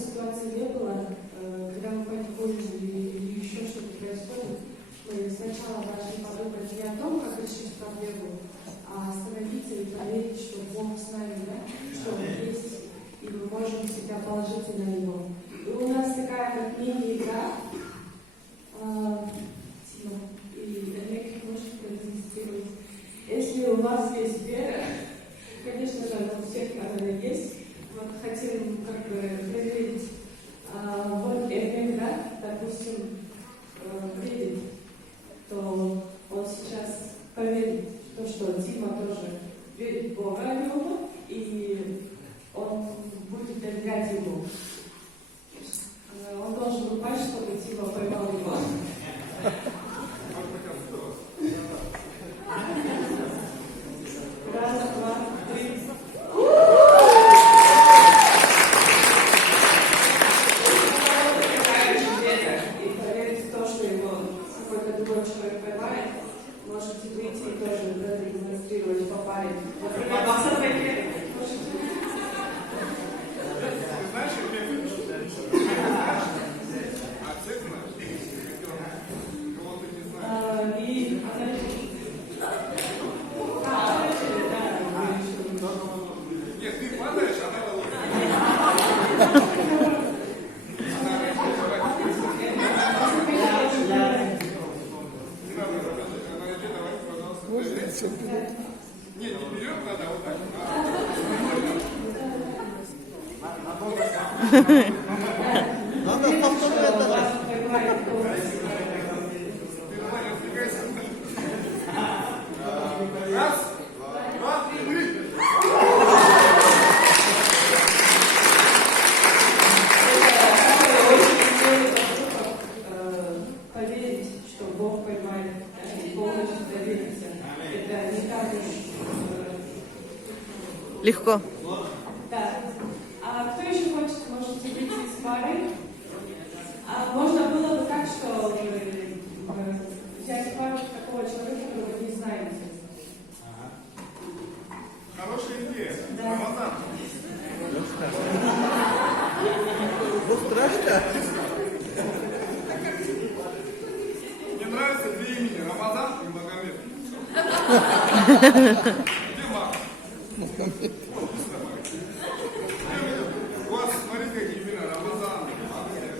ситуации не было, когда мы пойдем или еще что-то происходит, мы сначала должны подумать не о том, как решить проблему, а остановиться и проверить, что Бог с нами, да? Что Он есть, и мы можем всегда положиться на Него. И у нас такая как мини-игра, и Олег может продемонстрировать. Если у вас есть вера, конечно же, она у всех, наверное, есть. Вот хотим как бы проверить. Вот Эвен, да, допустим, видит, то он сейчас поверит в то, что Дима тоже верит в Бога Алёну, и он будет доверять Ему. Он должен упасть, чтобы Дима поймал его. Раз, два, три. И проверить то, что его какой-то другой человек поймает, можете выйти и тоже продемонстрировать по паре. Нет, не берем, надо вот так. Надо повторять. Раз, два, три. Поверить, что Бог поймает, и полностью довериться. Это не так уж легко. Да. А кто еще хочет, можете выйти из пары. Можно было бы так, что взять пару такого человека, которого вы не знаете. Хорошая идея. Да. Рамазан. Страшно? Мне нравятся две имени. Рамазан и Магомед. Где Мак? У вас, смотрите, какие имена. Рамазан. Магомед.